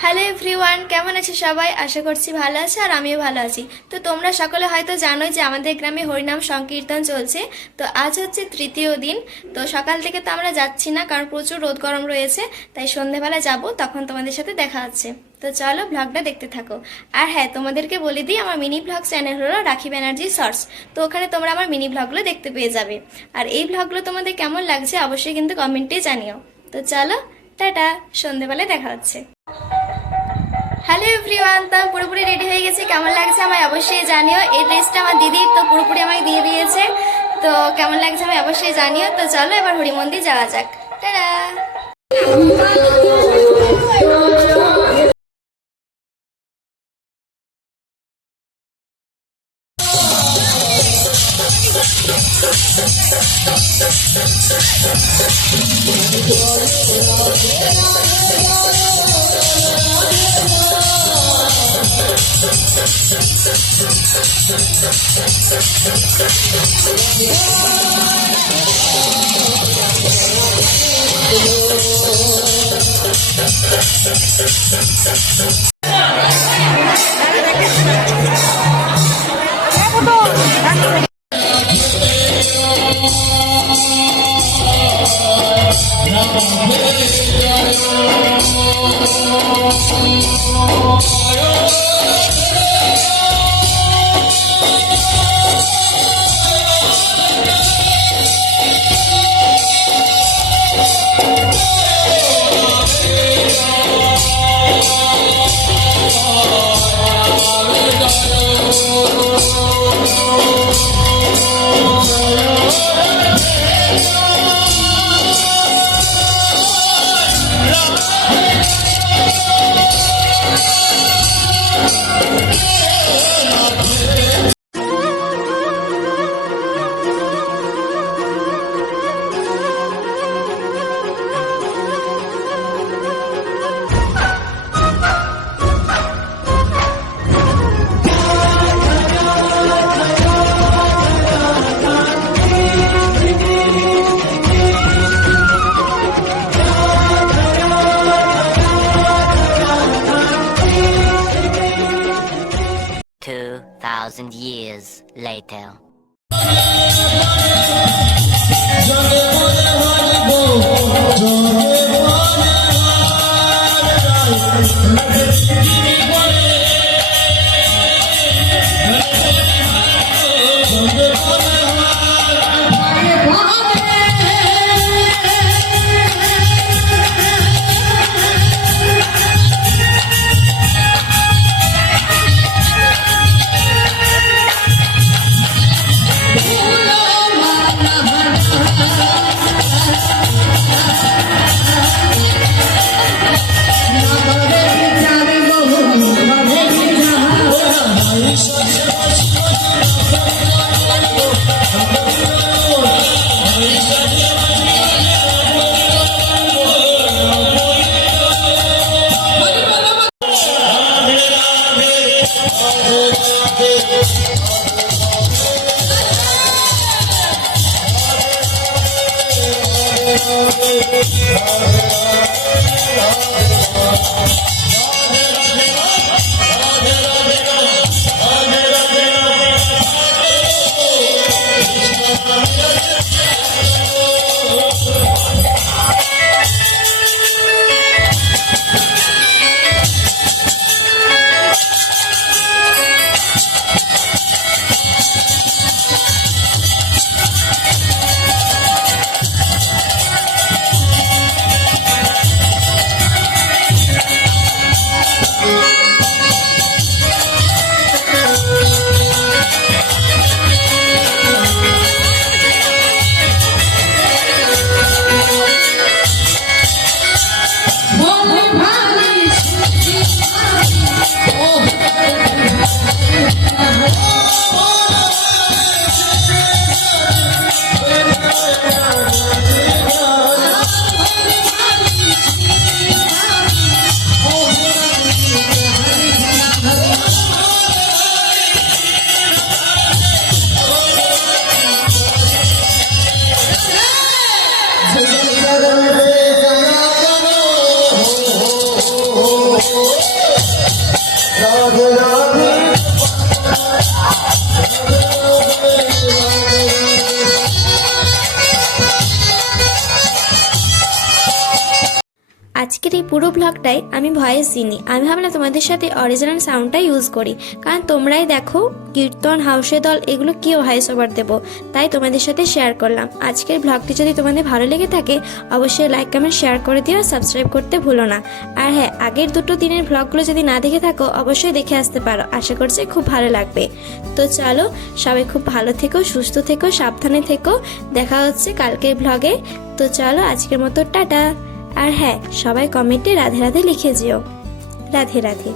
Hello everyone, কেমন আছে সবাই? আশা করছি ভালো আছে আর আমিও ভালো আছি। তো তোমরা সকলে হয়তো জানোই যে আমাদের গ্রামে হরিনাম সংকীর্তন চলছে। তো আজ হচ্ছে তৃতীয় দিন। তো সকাল থেকে তো আমরা যাচ্ছি না, কারণ প্রচুর রোদ গরম রয়েছে। তাই সন্ধেবেলা যাব, তখন তোমাদের সাথে দেখা হচ্ছে। তো চলো ব্লগটা দেখতে থাকো। আর হ্যাঁ, তোমাদেরকে বলে দিই, আমার মিনি ব্লগ চ্যানেল হলো রাখি ব্যানার্জি শর্টস। তো ওখানে তোমরা আমার মিনি ব্লগগুলো দেখতে পেয়ে যাবে। আর এই ব্লগগুলো তোমাদের কেমন লাগছে অবশ্যই কিন্তু কমেন্টে জানিও। তো চলো, টাটা, সন্ধেবেলায় দেখা হচ্ছে। হ্যালো এভরিওয়ান, তো আমি পুরোপুরি রেডি হয়ে গেছি। কেমন লাগছে আমায় অবশ্যই জানিও। এই ড্রেসটা আমার দিদি তো পুরোপুরি আমায় দিয়ে দিয়েছে। তো কেমন লাগছে আমায় অবশ্যই জানিও। তো চলো এবার হরি মন্দির যাওয়া যাক। Tata. Thousand years later. Radhe Radhe আজকের এই পুরো ব্লগটাই আমি ভয়েস দিইনি, আমি ভাবলাম তোমাদের সাথে অরিজিনাল সাউন্ডটা ইউজ করি, কারণ তোমরাই দেখো কীর্তন, হাউসে দল এগুলো কি ভয়েস ওভার দেবো, তাই তোমাদের সাথে শেয়ার করলাম। আজকের ব্লগটি যদি তোমাদের ভালো লেগে থাকে অবশ্যই লাইক, কমেন্ট, শেয়ার করে দিও আর সাবস্ক্রাইব করতে ভুলো না। আর হ্যাঁ, আগের দুটো দিনের ব্লগগুলো যদি না দেখে থাকো অবশ্যই দেখে আসতে পারো, আশা করছি খুব ভালো লাগবে। তো চলো, সবাই খুব ভালো থেকো, সুস্থ থেকো, সাবধানে থেকো, দেখা হচ্ছে কালকের ব্লগে। তো চলো, আজকের মতো টাটা। আর হ্যাঁ, সবাই কমেন্টে রাধে রাধে লিখে যেও। রাধে রাধে।